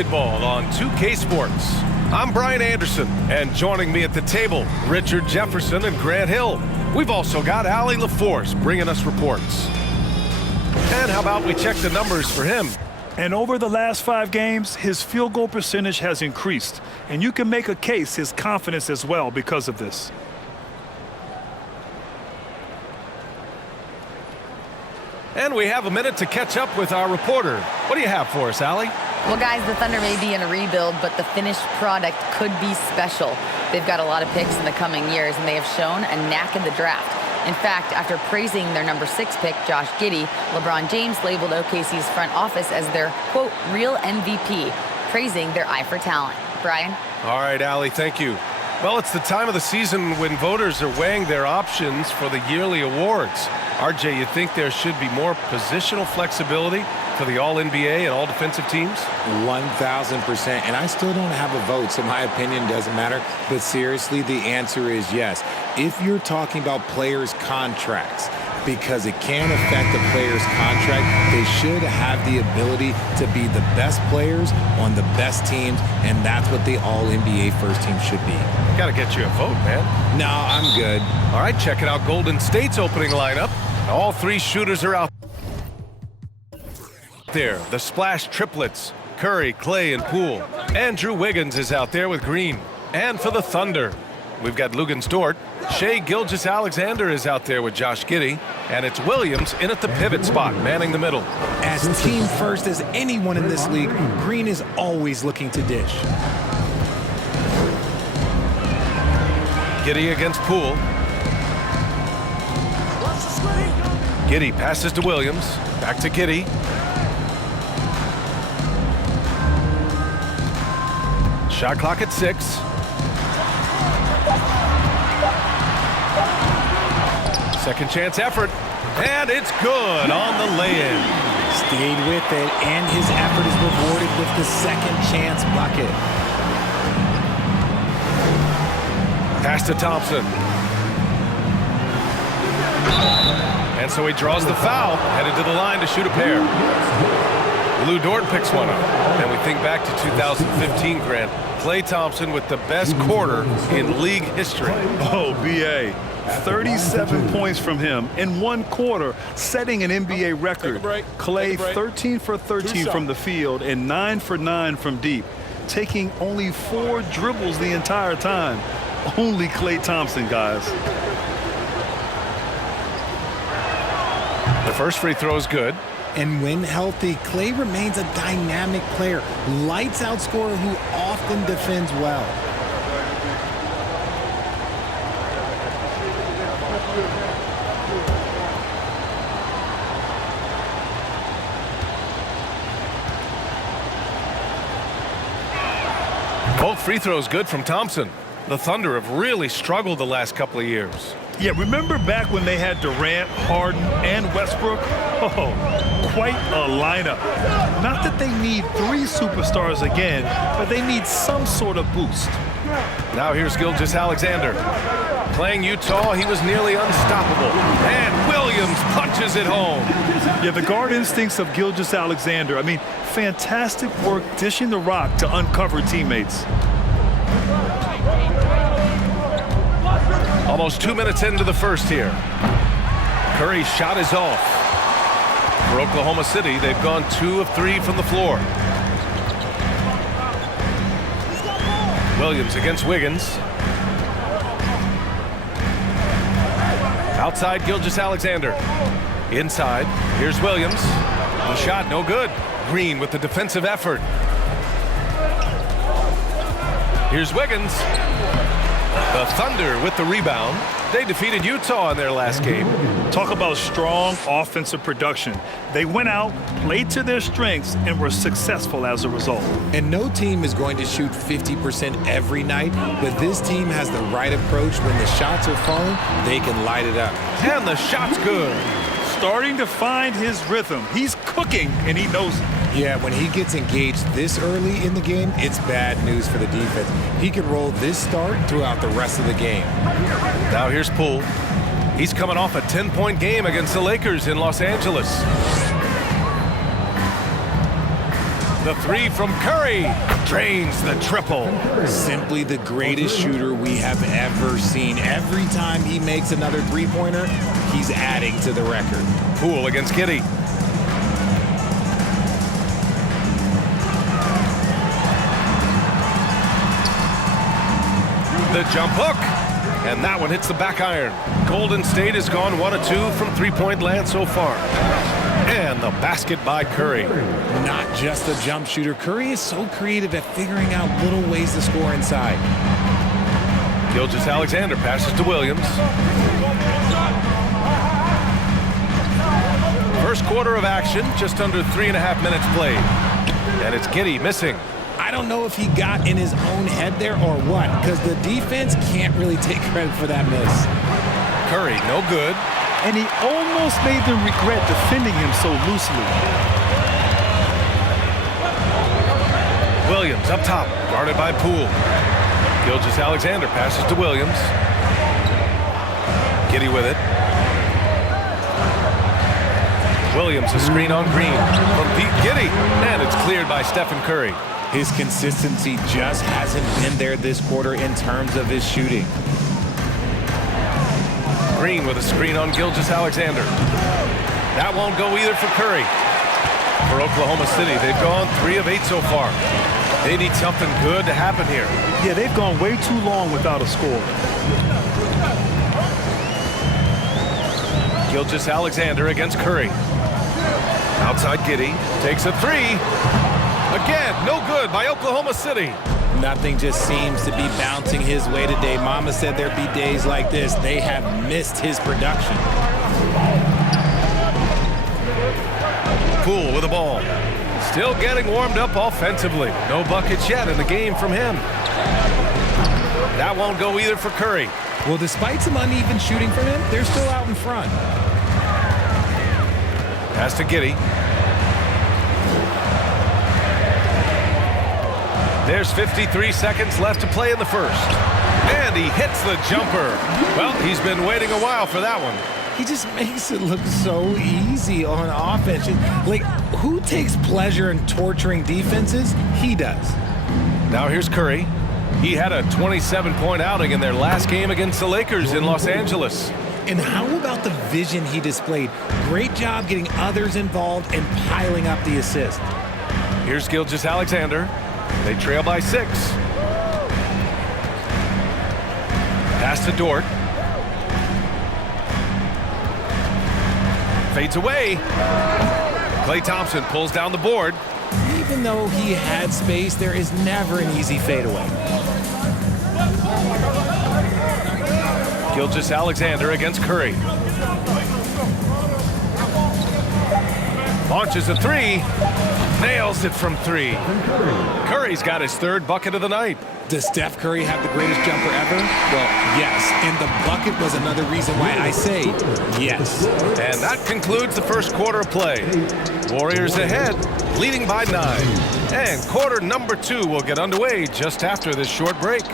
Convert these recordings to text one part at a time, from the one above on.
basketball on 2K Sports. I'm Brian Anderson, and joining me at the table, Richard Jefferson and Grant Hill. We've also got Allie LaForce bringing us reports. And how about we check the numbers for him? And over the last 5 games, his field goal percentage has increased. And you can make a case his confidence as well because of this. And we have a minute to catch up with our reporter. What do you have for us, Allie? Well, guys, the Thunder may be in a rebuild, but the finished product could be special. They've got a lot of picks in the coming years, and they have shown a knack in the draft. In fact, after praising their number 6 pick, Josh Giddey, LeBron James labeled OKC's front office as their, quote, real MVP, praising their eye for talent. Brian? All right, Allie, thank you. Well, it's the time of the season when voters are weighing their options for the yearly awards. RJ, you think there should be more positional flexibility for the All-NBA and All-Defensive teams? 1,000%. And I still don't have a vote, so my opinion doesn't matter. But seriously, the answer is yes. If you're talking about players' contracts, because it can affect the player's contract, they should have the ability to be the best players on the best teams, and that's what the All-NBA first team should be. Got to get you a vote, man. No, I'm good. All right, checking out Golden State's opening lineup. All 3 shooters are out there. The splash triplets, Curry, Clay, and Poole. Andrew Wiggins is out there with Green. And for the Thunder, we've got Luguentz Dort. Shai Gilgeous-Alexander is out there with Josh Giddey. And it's Williams in at the pivot spot, manning the middle. As team first as anyone in this league, Green is always looking to dish. Giddey against Poole. Giddey passes to Williams. Back to Giddey. Shot clock at 6. Second chance effort. And it's good on the lay-in. Stayed with it, and his effort is rewarded with the second chance bucket. Pass to Thompson. And so he draws the foul, headed to the line to shoot a pair. Lu Dort picks one up. And we think back to 2015, Grant. Klay Thompson with the best quarter in league history. Oh, B.A. 37 points from him in 1 quarter, setting an NBA record. Klay 13 for 13 from the field and 9 for 9 from deep, taking only 4 dribbles the entire time. Only Klay Thompson, guys. The first free throw is good. And when healthy, Klay remains a dynamic player, lights out scorer who often defends well. Both free throws good from Thompson. The Thunder have really struggled the last couple of years. Yeah, remember back when they had Durant, Harden, and Westbrook? Oh, quite a lineup. Not that they need 3 superstars again, but they need some sort of boost. Now here's Gilgeous-Alexander. Playing Utah, he was nearly unstoppable. And Williams punches it home. Yeah, the guard instincts of Gilgeous-Alexander. I mean, fantastic work dishing the rock to uncover teammates. Almost 2 minutes into the first here. Curry's shot is off. For Oklahoma City, they've gone 2 of 3 from the floor. Williams against Wiggins. Outside Gilgeous-Alexander. Inside, here's Williams. The shot no good. Green with the defensive effort. Here's Wiggins. The Thunder with the rebound. They defeated Utah in their last game. Talk about strong offensive production. They went out, played to their strengths, and were successful as a result. And no team is going to shoot 50% every night, but this team has the right approach. When the shots are falling, they can light it up. And the shot's good. Starting to find his rhythm. He's cooking, and he knows it. Yeah, when he gets engaged this early in the game, it's bad news for the defense. He can roll this start throughout the rest of the game. Now here's Poole. He's coming off a 10-point game against the Lakers in Los Angeles. The three from Curry drains the triple. Simply the greatest shooter we have ever seen. Every time he makes another three-pointer, he's adding to the record. Poole against Giddey. The jump hook. And that one hits the back iron. Golden State has gone 1 of 2 from three-point land so far. And the basket by Curry. Not just a jump shooter. Curry is so creative at figuring out little ways to score inside. Gilgeous-Alexander passes to Williams. First quarter of action, just under 3.5 minutes played. And it's Giddey missing. I don't know if he got in his own head there or what, because the defense can't really take credit for that miss. Curry, no good. And he almost made them regret defending him so loosely. Williams up top, guarded by Poole. Gilgeous-Alexander passes to Williams. Giddey with it. Williams a screen on Green from Pete Giddey, and it's cleared by Stephen Curry. His consistency just hasn't been there this quarter in terms of his shooting. Green with a screen on Gilgeous-Alexander. That won't go either for Curry. For Oklahoma City, they've gone 3 of 8 so far. They need something good to happen here. Yeah, they've gone way too long without a score. Gilgeous-Alexander against Curry. Outside Giddey takes a 3. Again, no good by Oklahoma City. Nothing just seems to be bouncing his way today. Mama said there'd be days like this. They have missed his production. Poole with the ball. Still getting warmed up offensively. No buckets yet in the game from him. That won't go either for Curry. Well, despite some uneven shooting from him, they're still out in front. Pass to Giddey. There's 53 seconds left to play in the first. And he hits the jumper. Well, he's been waiting a while for that one. He just makes it look so easy on offense. Like, who takes pleasure in torturing defenses? He does. Now here's Curry. He had a 27-point outing in their last game against the Lakers in Los Angeles. And how about the vision he displayed? Great job getting others involved and piling up the assist. Here's Gilgeous-Alexander. They trail by 6. Pass to Dort. Fades away. Klay Thompson pulls down the board. Even though he had space, there is never an easy fadeaway. Gilgeous-Alexander against Curry. Launches a 3. Nails it from 3. Curry's got his 3rd bucket of the night. Does Steph Curry have the greatest jumper ever? Well, yes. And the bucket was another reason why I say yes. And that concludes the first quarter of play. Warriors ahead, leading by 9. And quarter number 2 will get underway just after this short break.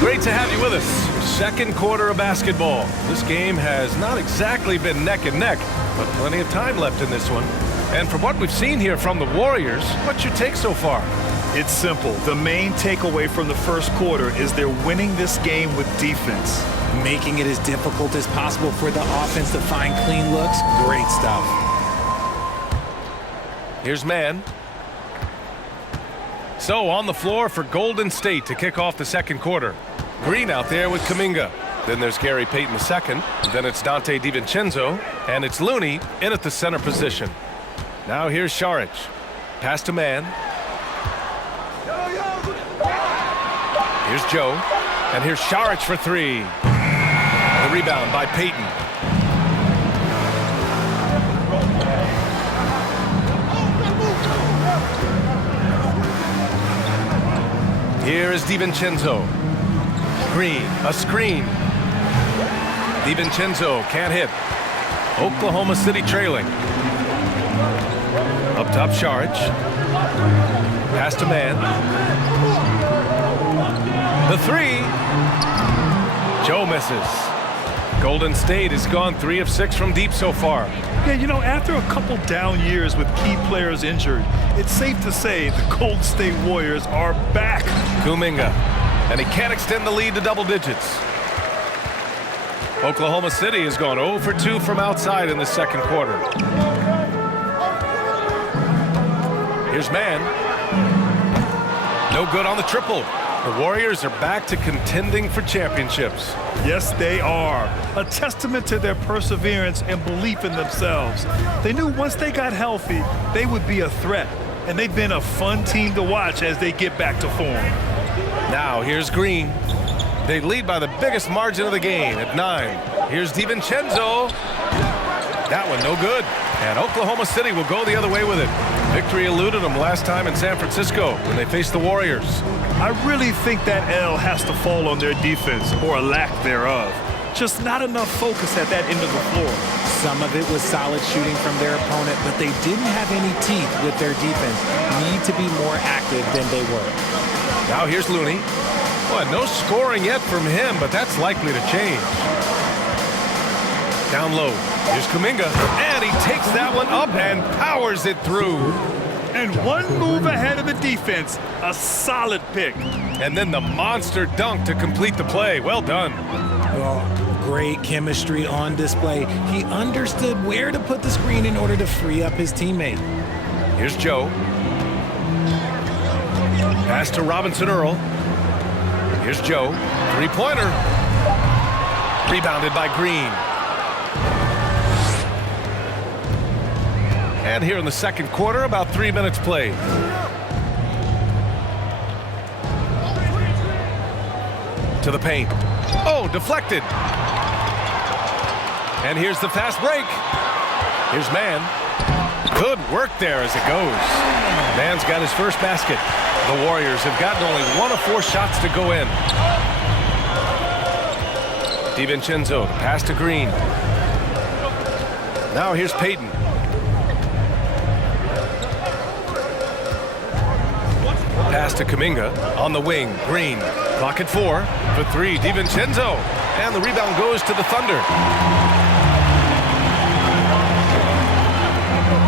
Great to have you with us. Second quarter of basketball. This game has not exactly been neck and neck, but plenty of time left in this one. And from what we've seen here from the Warriors, what's your take so far? It's simple. The main takeaway from the first quarter is they're winning this game with defense. Making it as difficult as possible for the offense to find clean looks. Great stuff. Here's Mann. So on the floor for Golden State to kick off the second quarter. Green out there with Kuminga. Then there's Gary Payton II. Then it's Dante DiVincenzo. And it's Looney in at the center position. Now here's Šarić. Pass to Mann. Here's Joe. And here's Šarić for 3. The rebound by Payton. Here is DiVincenzo. Green, a screen. DiVincenzo can't hit. Oklahoma City trailing. Up top, Saric. Pass to Man. The three. Joe misses. Golden State has gone 3 of 6 from deep so far. Yeah, you know, after a couple down years with key players injured, it's safe to say the Golden State Warriors are back. Kuminga, and he can't extend the lead to double digits. Oklahoma City has gone 0 for 2 from outside in the second quarter. Here's Man. No good on the triple. The Warriors are back to contending for championships. Yes, they are. A testament to their perseverance and belief in themselves. They knew once they got healthy, they would be a threat. And they've been a fun team to watch as they get back to form. Now, here's Green. They lead by the biggest margin of the game at 9. Here's DiVincenzo. That one no good. And Oklahoma City will go the other way with it. Victory eluded them last time in San Francisco when they faced the Warriors. I really think that L has to fall on their defense, or a lack thereof. Just not enough focus at that end of the floor. Some of it was solid shooting from their opponent, but they didn't have any teeth with their defense. Need to be more active than they were. Now here's Looney. Well, no scoring yet from him, but that's likely to change. Down low. Here's Kuminga, and he takes that one up and powers it through. And one move ahead of the defense. A solid pick. And then the monster dunk to complete the play. Well done. Oh, great chemistry on display. He understood where to put the screen in order to free up his teammate. Here's Joe. Pass to Robinson Earl. Here's Joe. Three-pointer. Rebounded by Green. And here in the second quarter, about 3 minutes played. To the paint. Oh, deflected. And here's the fast break. Here's Man. Good work there as it goes. Man's got his first basket. The Warriors have gotten only 1 of 4 shots to go in. DiVincenzo, pass to Green. Now here's Payton. Pass to Kuminga on the wing. Green. Clock at 4 for 3. DiVincenzo. And the rebound goes to the Thunder.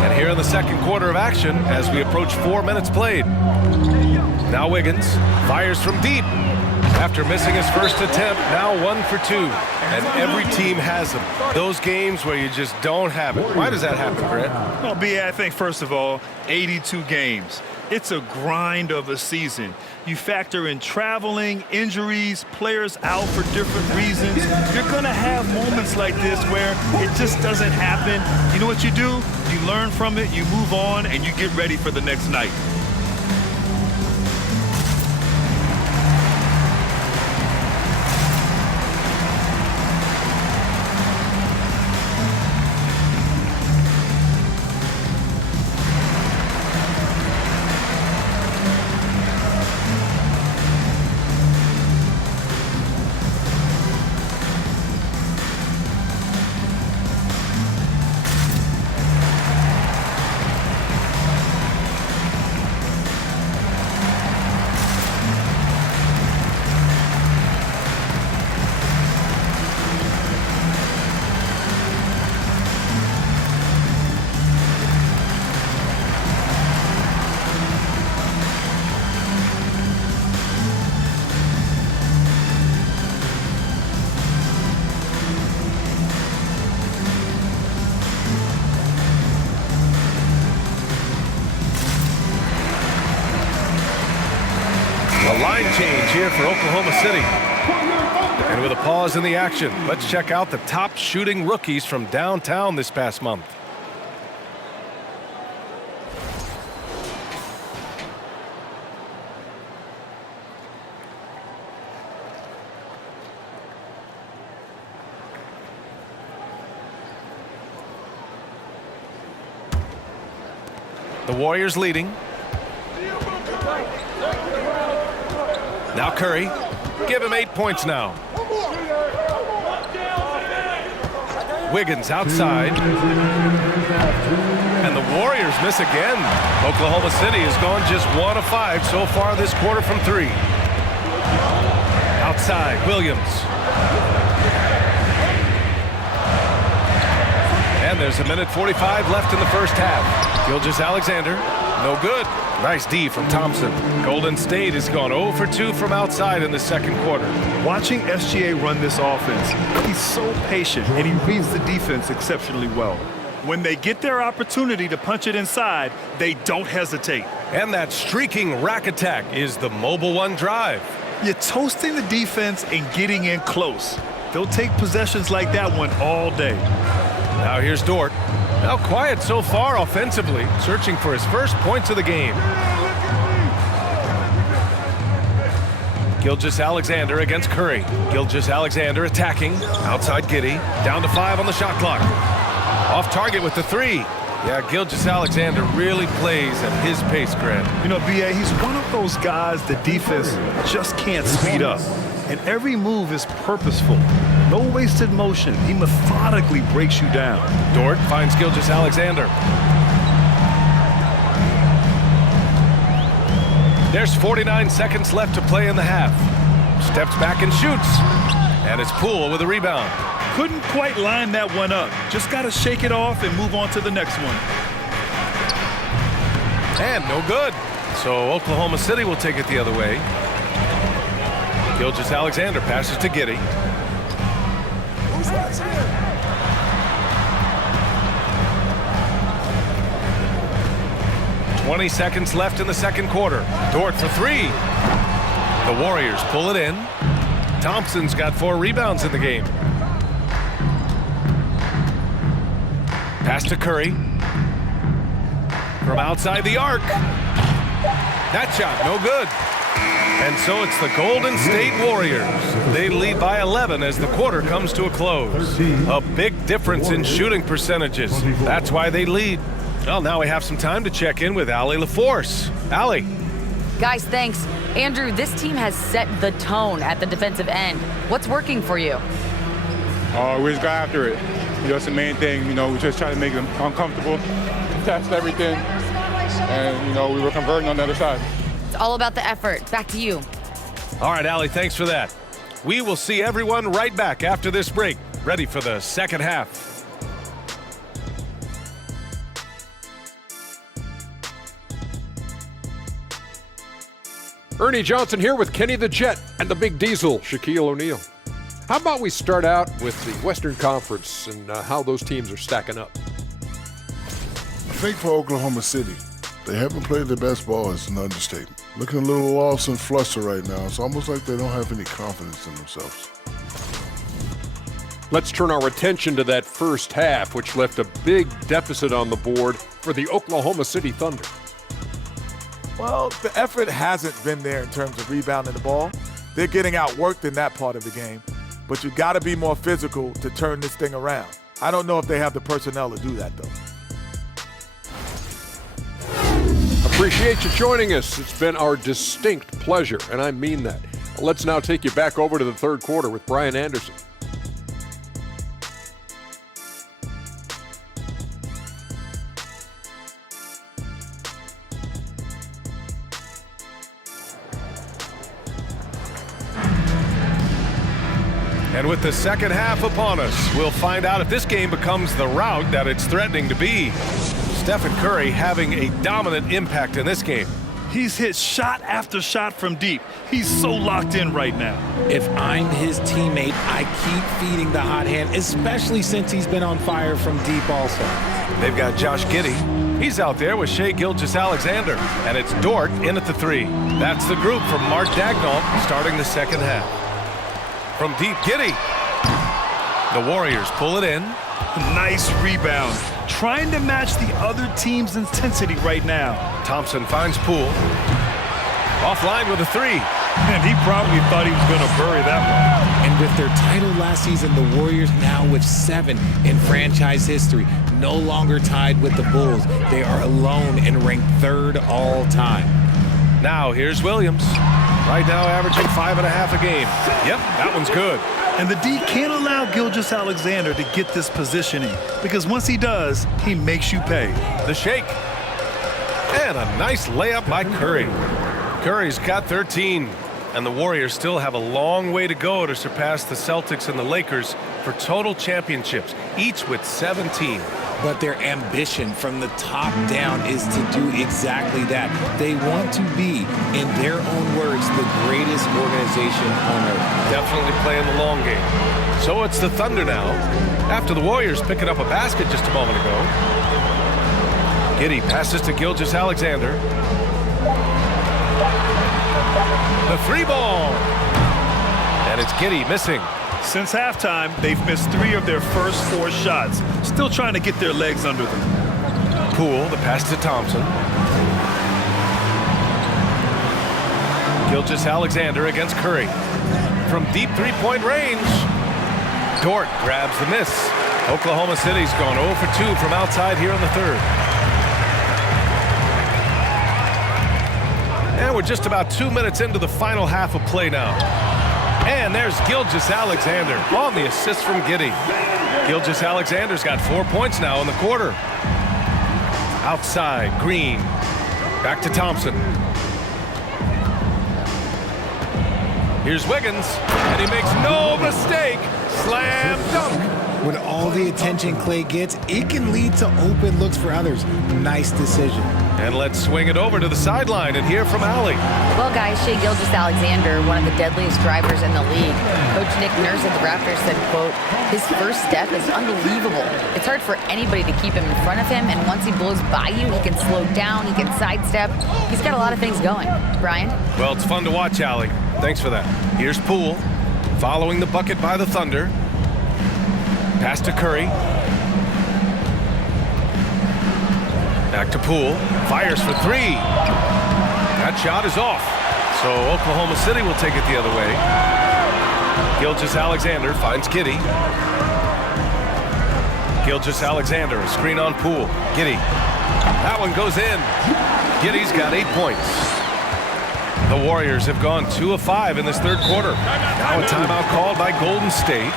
And here in the second quarter of action as we approach 4 minutes played. Now Wiggins fires from deep. After missing his first attempt, now 1 for 2. And every team has them. Those games where you just don't have it. Why does that happen, Grant? Well, B.A., I think, first of all, 82 games. It's a grind of a season. You factor in traveling, injuries, players out for different reasons. You're going to have moments like this where it just doesn't happen. You know what you do? You learn from it, you move on, and you get ready for the next night. A line change here for Oklahoma City. And with a pause in the action, let's check out the top shooting rookies from downtown this past month. The Warriors leading. Now Curry. Give him 8 points now. Wiggins outside. And the Warriors miss again. Oklahoma City has gone just 1 of 5 so far this quarter from 3. Outside, Williams. And there's 1:45 left in the first half. Gilgeous-Alexander, no good. Nice D from Thompson. Golden State has gone 0 for 2 from outside in the second quarter. Watching SGA run this offense, he's so patient and he reads the defense exceptionally well. When they get their opportunity to punch it inside, they don't hesitate. And that streaking rack attack is the Mobile One drive. You're toasting the defense and getting in close. They'll take possessions like that one all day. Now here's Dort. Now quiet so far offensively, searching for his first points of the game. Gilgeous-Alexander against Curry. Gilgeous-Alexander attacking. Outside Giddey. Down to 5 on the shot clock. Off target with the 3. Yeah, Gilgeous-Alexander really plays at his pace, Grant. You know, B.A., he's one of those guys the defense just can't speed up. And every move is purposeful. No wasted motion. He methodically breaks you down. Dort finds Gilgeous-Alexander. There's 49 seconds left to play in the half. Steps back and shoots. And it's Poole with a rebound. Couldn't quite line that one up. Just got to shake it off and move on to the next one. And no good. So Oklahoma City will take it the other way. Gilgeous-Alexander passes to Giddey. 20 seconds left in the second quarter. Dort for 3. The Warriors pull it in. Thompson's got 4 rebounds in the game. Pass to Curry. From outside the arc. That shot, no good. And so it's the Golden State Warriors. They lead by 11 as the quarter comes to a close. A big difference in shooting percentages. That's why they lead. Well, now we have some time to check in with Allie LaForce. Allie. Guys, thanks. Andrew, this team has set the tone at the defensive end. What's working for you? We just got after it. You know, it's the main thing. You know, we just try to make them uncomfortable, test everything, and, you know, we were converting on the other side. It's all about the effort. Back to you. All right, Allie, thanks for that. We will see everyone right back after this break, ready for the second half. Ernie Johnson here with Kenny the Jet and the Big Diesel, Shaquille O'Neal. How about we start out with the Western Conference and how those teams are stacking up? I think for Oklahoma City, they haven't played their best ball. It's an understatement. Looking a little lost and flustered right now. It's almost like they don't have any confidence in themselves. Let's turn our attention to that first half, which left a big deficit on the board for the Oklahoma City Thunder. Well, the effort hasn't been there in terms of rebounding the ball. They're getting outworked in that part of the game, but you got to be more physical to turn this thing around. I don't know if they have the personnel to do that, though. Appreciate you joining us. It's been our distinct pleasure, and I mean that. Let's now take you back over to the third quarter with Brian Anderson. And with the second half upon us, we'll find out if this game becomes the rout that it's threatening to be. Stephen Curry having a dominant impact in this game. He's hit shot after shot from deep. He's so locked in right now. If I'm his teammate, I keep feeding the hot hand, especially since he's been on fire from deep also. They've got Josh Giddey. He's out there with Shai Gilgeous-Alexander. And it's Dort in at the 3. That's the group from Mark Daigneault starting the second half. From deep, Giddey. The Warriors pull it in. Nice rebound. Trying to match the other team's intensity right now. Thompson finds Poole. Offline with a 3. And he probably thought he was going to bury that one. And with their title last season, the Warriors now with 7 in franchise history. No longer tied with the Bulls. They are alone and ranked 3rd all time. Now here's Williams. Right now averaging 5.5 a game. Yep, that one's good. And the D can't allow Gilgeous-Alexander to get this positioning because once he does, he makes you pay. The shake. And a nice layup by Curry. Curry's got 13. And the Warriors still have a long way to go to surpass the Celtics and the Lakers for total championships, each with 17. But their ambition from the top down is to do exactly that. They want to be, in their own words, the greatest organization on earth. Definitely playing the long game. So it's the Thunder now, after the Warriors picking up a basket just a moment ago. Giddey passes to Gilgeous-Alexander. The three ball. And it's Giddey missing. Since halftime, they've missed 3 of their first 4 shots. Still trying to get their legs under them. Poole, the pass to Thompson. Gilgeous-Alexander against Curry. From deep three-point range. Dort grabs the miss. Oklahoma City's gone 0 for 2 from outside here in the third. And we're just about 2 minutes into the final half of play now. And there's Gilgeous-Alexander on the assist from Giddey. Gilgeous-Alexander's got 4 points now in the quarter. Outside, Green. Back to Thompson. Here's Wiggins, and he makes no mistake. Slam dunk. With all the attention Clay gets, it can lead to open looks for others. Nice decision. And let's swing it over to the sideline and hear from Allie. Well, guys, Shai Gilgeous-Alexander, one of the deadliest drivers in the league. Coach Nick Nurse of the Raptors said, quote, his first step is unbelievable. It's hard for anybody to keep him in front of him, and once he blows by you, he can slow down, he can sidestep. He's got a lot of things going. Brian? Well, it's fun to watch, Allie. Thanks for that. Here's Poole, following the bucket by the Thunder. Pass to Curry. Back to Poole. Fires for 3. That shot is off. So Oklahoma City will take it the other way. Gilgeous-Alexander finds Giddey. Gilgeous-Alexander, a screen on Poole. Giddey. That one goes in. Giddey's got 8 points. The Warriors have gone 2 of 5 in this third quarter. Now a timeout called by Golden State.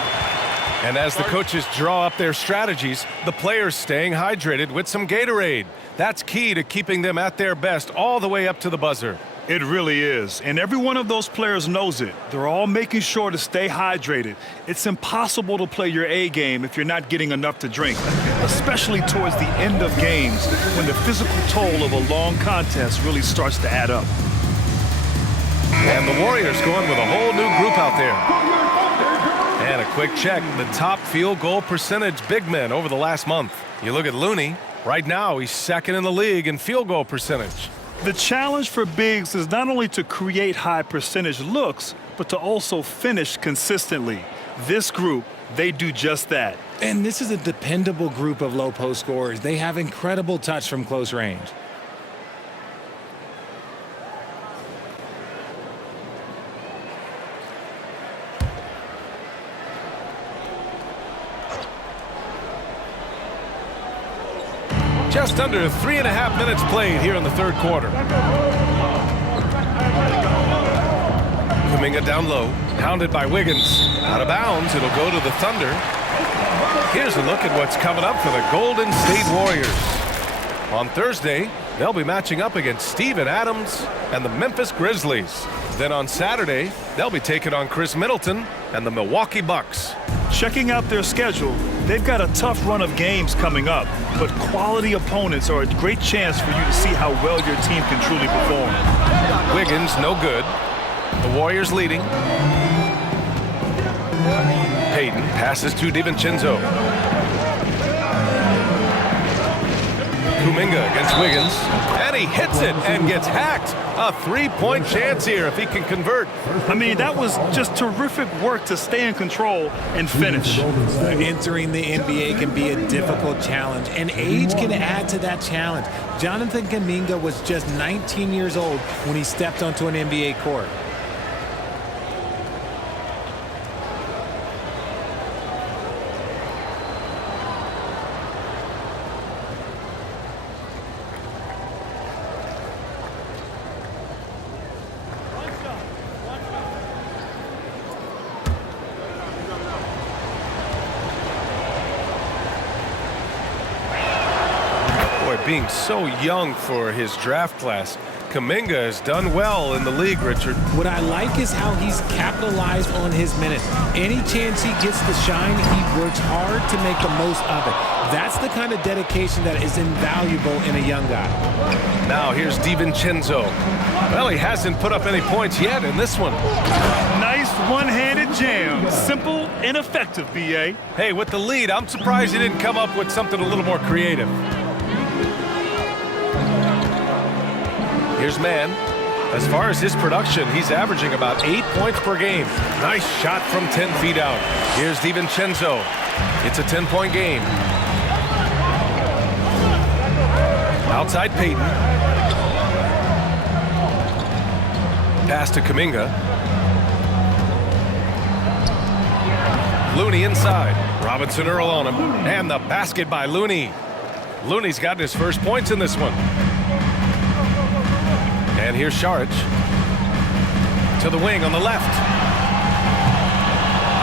And as the coaches draw up their strategies, the players staying hydrated with some Gatorade. That's key to keeping them at their best all the way up to the buzzer. It really is. And every one of those players knows it. They're all making sure to stay hydrated. It's impossible to play your A game if you're not getting enough to drink, especially towards the end of games when the physical toll of a long contest really starts to add up. And the Warriors going with a whole new group out there. And a quick check, the top field goal percentage big men over the last month. You look at Looney, right now he's second in the league in field goal percentage. The challenge for bigs is not only to create high percentage looks, but to also finish consistently. This group, they do just that. And this is a dependable group of low post scorers. They have incredible touch from close range. Just under 3.5 minutes played here in the third quarter. Kuminga down low, hounded by Wiggins. Out of bounds, it'll go to the Thunder. Here's a look at what's coming up for the Golden State Warriors. On Thursday, they'll be matching up against Steven Adams and the Memphis Grizzlies. Then on Saturday, they'll be taking on Chris Middleton and the Milwaukee Bucks. Checking out their schedule, they've got a tough run of games coming up, but quality opponents are a great chance for you to see how well your team can truly perform. Wiggins, no good. The Warriors leading. Payton passes to DiVincenzo. Kuminga against Wiggins, and he hits it and gets hacked. A three-point chance here if he can convert. I mean, that was just terrific work to stay in control and finish. Entering the NBA can be a difficult challenge, and age can add to that challenge. Jonathan Kuminga was just 19 years old when he stepped onto an NBA court. being so young for his draft class. Kuminga has done well in the league, Richard. What I like is how he's capitalized on his minutes. Any chance he gets to shine, he works hard to make the most of it. That's the kind of dedication that is invaluable in a young guy. Now here's DiVincenzo. Well, he hasn't put up any points yet in this one. Nice one-handed jam. Simple and effective, B.A. Hey, with the lead, I'm surprised he didn't come up with something a little more creative. Here's Mann. As far as his production, he's averaging about 8 points per game. Nice shot from 10 feet out. Here's DiVincenzo. It's a 10-point game. Outside Payton. Pass to Kuminga. Looney inside. Robinson Earl on him. And the basket by Looney. Looney's gotten his first points in this one. And here's Saric to the wing on the left.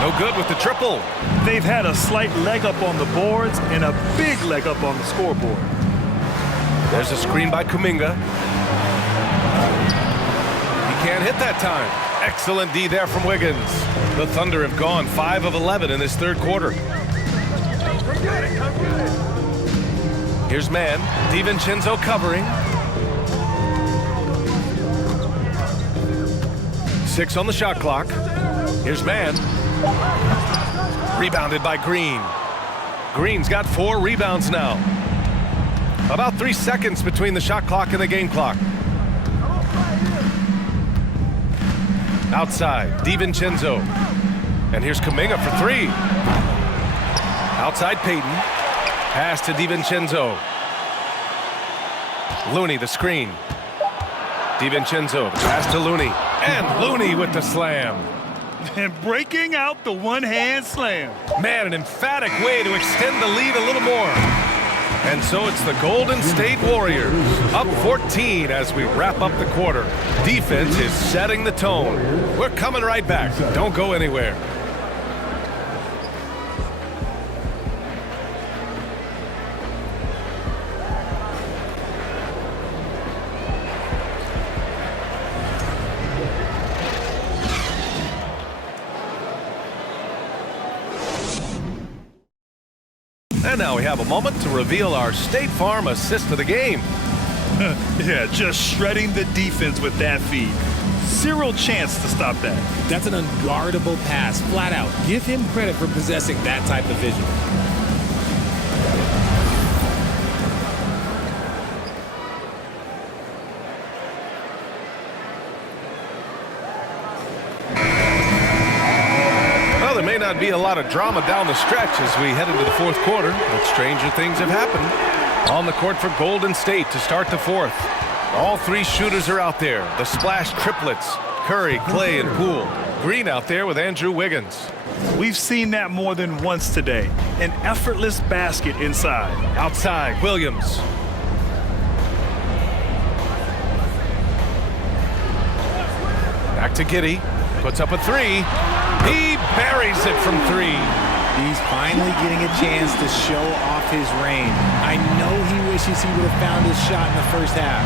No good with the triple. They've had a slight leg up on the boards and a big leg up on the scoreboard. There's a screen by Kuminga. He can't hit that time. Excellent D there from Wiggins. The Thunder have gone 5 of 11 in this third quarter. Here's Mann. DiVincenzo covering. 6 on the shot clock. Here's Mann. Rebounded by Green. Green's got 4 rebounds now. About 3 seconds between the shot clock and the game clock. Outside, DiVincenzo. And here's Kuminga for 3. Outside Payton. Pass to DiVincenzo. Looney the screen. DiVincenzo, the pass to Looney. And Looney with the slam. And breaking out the one-hand slam. Man, an emphatic way to extend the lead a little more. And so it's the Golden State Warriors up 14 as we wrap up the quarter. Defense is setting the tone. We're coming right back. Don't go anywhere. And now we have a moment to reveal our State Farm assist of the game. Yeah, just shredding the defense with that feed. Zero chance to stop that. That's an unguardable pass, flat out. Give him credit for possessing that type of vision. Well, there may not be a lot of drama down the stretch as we head into the fourth quarter, but stranger things have happened. On the court for Golden State to start the fourth. All 3 shooters are out there. The splash triplets. Curry, Clay, and Poole. Green out there with Andrew Wiggins. We've seen that more than once today. An effortless basket inside. Outside, Williams. Back to Giddey. Puts up a 3. He buries it from 3. He's finally getting a chance to show off his range. I know he wishes he would have found his shot in the first half.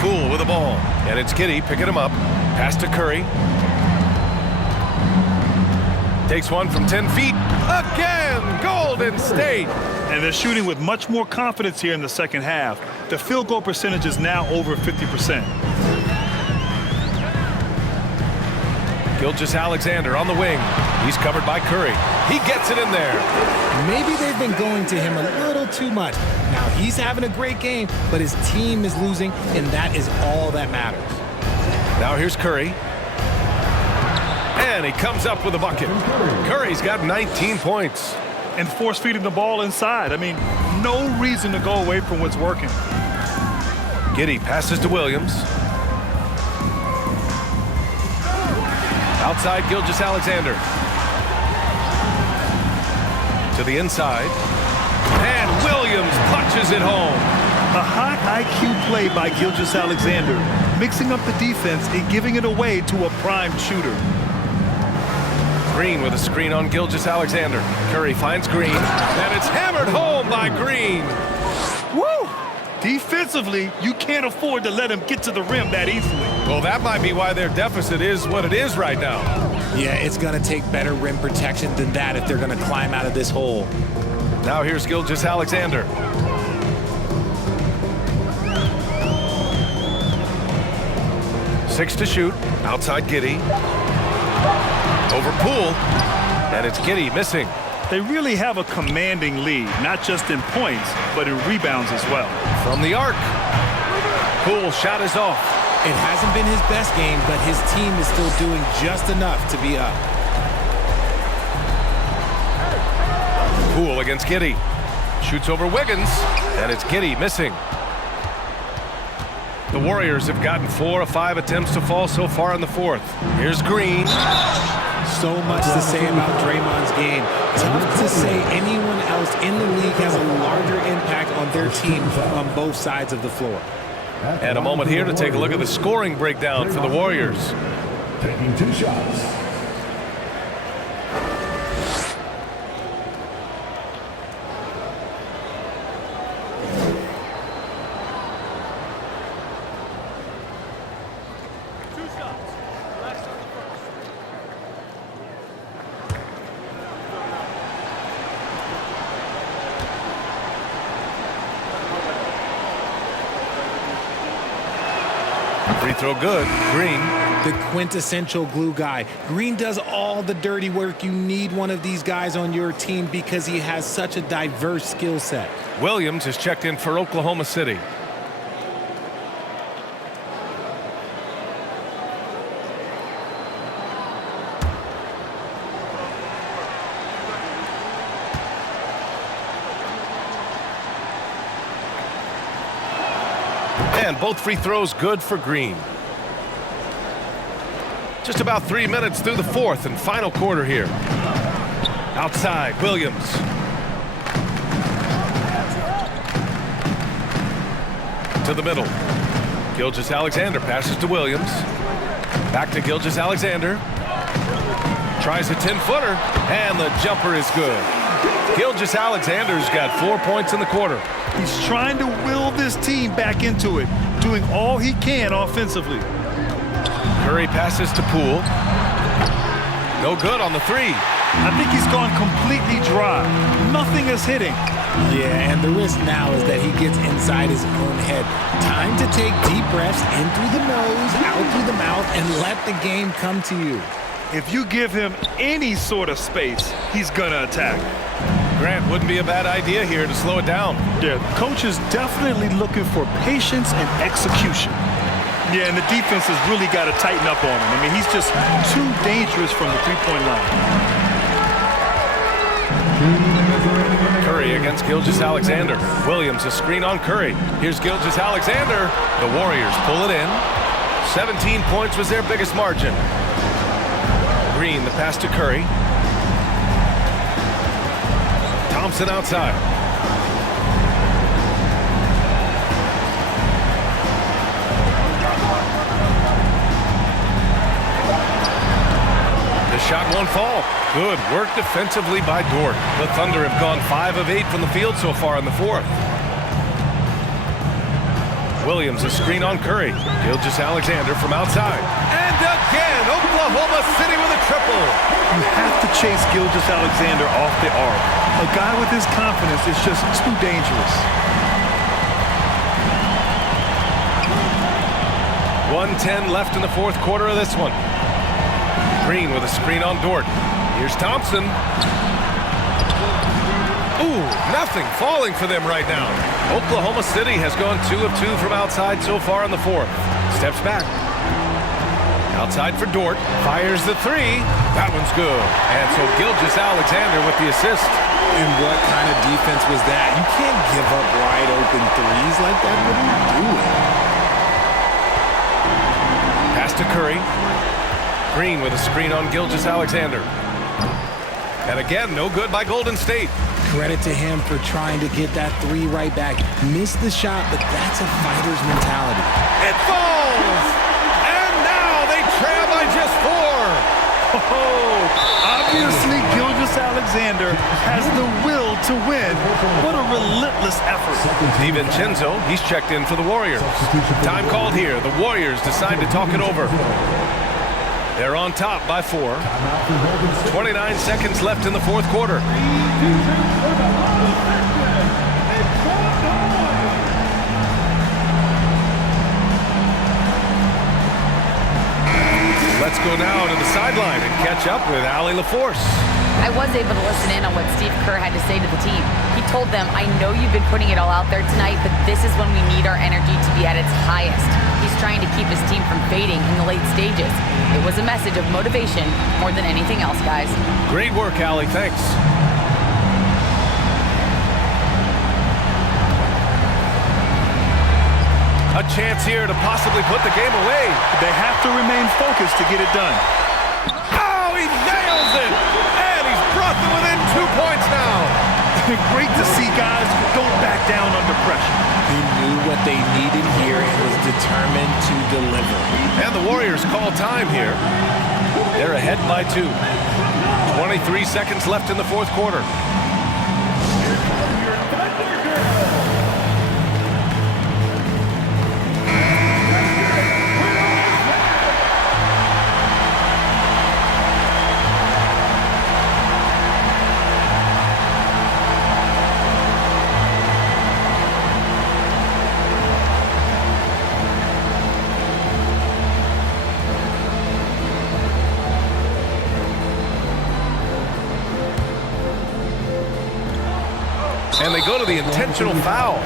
Poole with the ball. And it's Giddey picking him up. Pass to Curry. Takes one from 10 feet. Again, Golden State. And they're shooting with much more confidence here in the second half. The field goal percentage is now over 50%. Gilgeous-Alexander on the wing. He's covered by Curry. He gets it in there. Maybe they've been going to him a little too much. Now he's having a great game, but his team is losing, and that is all that matters. Now here's Curry. And he comes up with a bucket. Curry's got 19 points. And force feeding the ball inside. I mean, no reason to go away from what's working. Giddey passes to Williams. Outside, Gilgeous-Alexander. To the inside. And Williams punches it home. A high IQ play by Gilgeous-Alexander, mixing up the defense and giving it away to a prime shooter. Green with a screen on Gilgeous-Alexander. Curry finds Green, and it's hammered home by Green. Defensively, you can't afford to let him get to the rim that easily. Well, that might be why their deficit is what it is right now. Yeah, it's going to take better rim protection than that if they're going to climb out of this hole. Now here's Gilgeous-Alexander. Six to shoot. Outside Giddey. Over Poole. And it's Giddey missing. They really have a commanding lead, not just in points, but in rebounds as well. From the arc. Poole shot is off. It hasn't been his best game, but his team is still doing just enough to be up. Poole against Giddey. Shoots over Wiggins. And it's Giddey missing. The Warriors have gotten 4 of 5 attempts to fall so far in the fourth. Here's Green. So much to say about Draymond's game. Tough to say anyone else in the league has a larger impact on their team on both sides of the floor. And a moment here to take a look at the scoring breakdown for the Warriors. Taking 2 shots. Free throw good. Green. The quintessential glue guy. Green does all the dirty work. You need one of these guys on your team because he has such a diverse skill set. Williams is checked in for Oklahoma City. And both free throws good for Green. Just about 3 minutes through the fourth and final quarter here. Outside, Williams. To the middle. Gilgeous-Alexander passes to Williams. Back to Gilgeous-Alexander. Tries a 10-footer, and the jumper is good. Gilgeous-Alexander's got 4 points in the quarter. He's trying to will this team back into it, doing all he can offensively. Curry passes to Poole. No good on the three. I think he's gone completely dry. Nothing is hitting. Yeah, and the risk now is that he gets inside his own head. Time to take deep breaths in through the nose, out through the mouth, and let the game come to you. If you give him any sort of space, he's gonna attack. Grant, wouldn't be a bad idea here to slow it down. Yeah, the coach is definitely looking for patience and execution. Yeah, and the defense has really got to tighten up on him. I mean, he's just too dangerous from the three-point line. Curry against Gilgeous-Alexander. Williams a screen on Curry. Here's Gilgeous-Alexander. The Warriors pull it in. 17 points was their biggest margin. Green, the pass to Curry. Thompson outside. The shot won't fall. Good work defensively by Dort. The Thunder have gone 5 of 8 from the field so far in the fourth. Williams a screen on Curry. Gilgeous-Alexander from outside. And again, Oklahoma City with a triple. You have to chase Gilgeous-Alexander off the arc. A guy with his confidence is just too dangerous. 1:10 left in the fourth quarter of this one. Green with a screen on Dort. Here's Thompson. Ooh, nothing falling for them right now. Oklahoma City has gone 2 of 2 from outside so far in the fourth. Steps back. Outside for Dort. Fires the three. That one's good. And so Gilgeous-Alexander with the assist. And what kind of defense was that? You can't give up wide open threes like that. What are you doing? Pass to Curry. Green with a screen on Gilgeous-Alexander. And again, no good by Golden State. Credit to him for trying to get that three right back. Missed the shot, but that's a fighter's mentality. It falls! And now they trail by just 4. Oh, Obviously, Gilgeous-Alexander has the will to win. What a relentless effort. DiVincenzo, he's checked in for the Warriors. Time called here. The Warriors decide to talk it over. They're on top by 4. 29 seconds left in the fourth quarter. Let's go now to the sideline and catch up with Allie LaForce. I was able to listen in on what Steve Kerr had to say to the team. He told them, I know you've been putting it all out there tonight, but this is when we need our energy to be at its highest. He's trying to keep his team from fading in the late stages. It was a message of motivation more than anything else, guys. Great work, Allie. Thanks. A chance here to possibly put the game away. They have to remain focused to get it done. Oh, he nails it! And he's brought them within 2 points now. Great to see guys who don't back down under pressure. He knew what they needed here and was determined to deliver. And the Warriors call time here. They're ahead by 2. 23 seconds left in the fourth quarter. And they go to the intentional foul.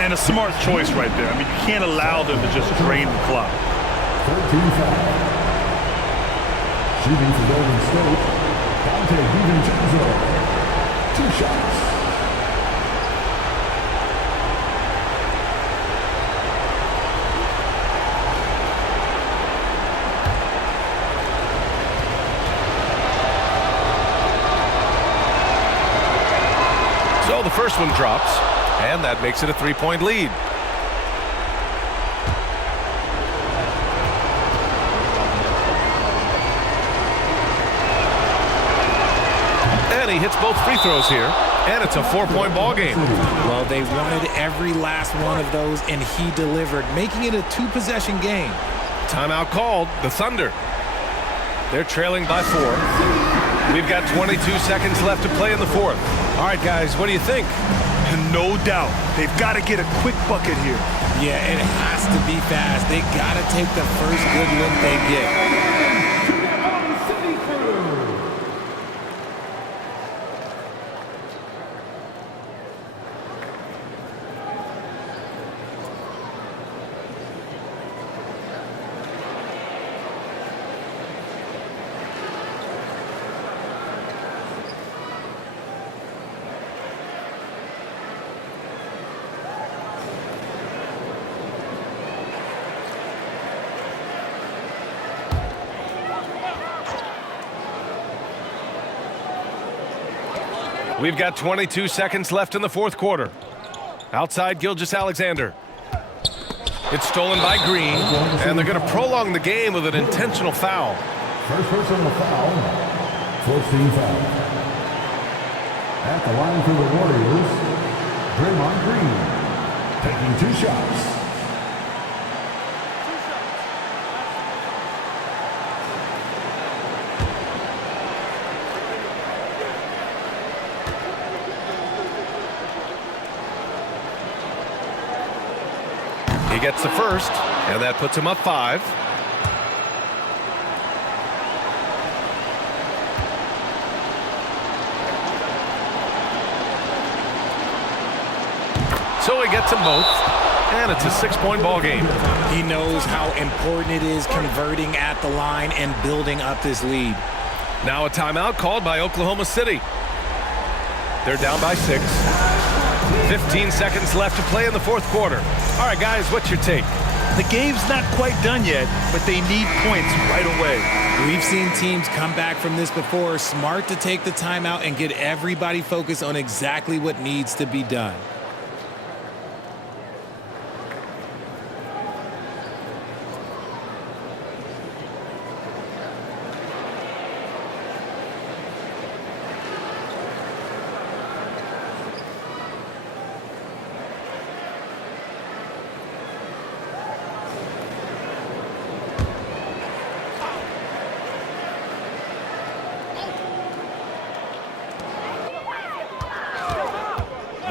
And a smart choice right there. I mean, you can't allow them to just drain the clock. 14 foul. Shooting for Golden State, Dante DiVincenzo. 2 shots. So the first one drops, and that makes it a 3-point lead. And he hits both free throws here, and it's a 4-point ball game. Well, they wanted every last one of those, and he delivered, making it a 2-possession game. Timeout called. The Thunder. They're trailing by 4. We've got 22 seconds left to play in the fourth. All right, guys, what do you think? No doubt. They've got to get a quick bucket here. Yeah, it has to be fast. They got to take the first good look they get. We've got 22 seconds left in the fourth quarter. Outside Gilgeous-Alexander. It's stolen by Green, and they're going to prolong the game with an intentional foul. First personal foul, first team foul. At the line for the Warriors, Draymond Green, taking 2 shots. He gets the first, and that puts him up 5. So he gets them both, and it's a 6-point ball game. He knows how important it is converting at the line and building up this lead. Now a timeout called by Oklahoma City. They're down by 6. 15 seconds left to play in the fourth quarter. All right, guys, what's your take? The game's not quite done yet, but they need points right away. We've seen teams come back from this before. Smart to take the timeout and get everybody focused on exactly what needs to be done.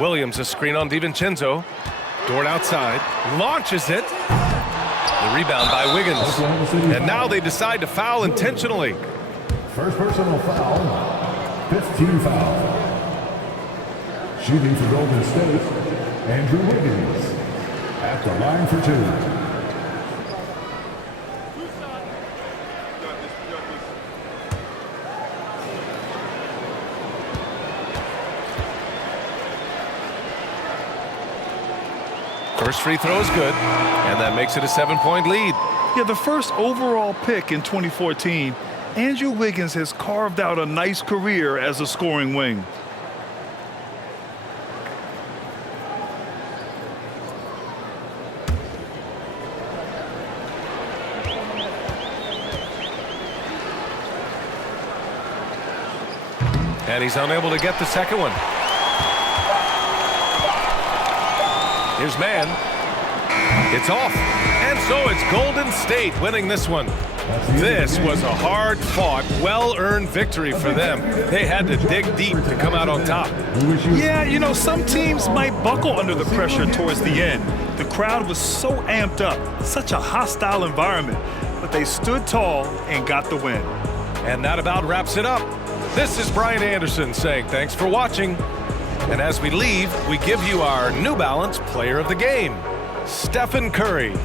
Williams a screen on DiVincenzo. Dort outside, launches it. The rebound by Wiggins. And now they decide to foul intentionally. First personal foul, 15 foul. Shooting for Golden State, Andrew Wiggins at the line for 2. First free throw is good, and that makes it a 7-point lead. Yeah, the first overall pick in 2014, Andrew Wiggins has carved out a nice career as a scoring wing. And he's unable to get the second one. Here's Mann. It's off. And so it's Golden State winning this one. This was a hard-fought, well-earned victory for them. They had to dig deep to come out on top. Yeah, you know, some teams might buckle under the pressure towards the end. The crowd was so amped up, such a hostile environment, but they stood tall and got the win. And that about wraps it up. This is Brian Anderson saying thanks for watching. And as we leave, we give you our New Balance Player of the Game, Stephen Curry.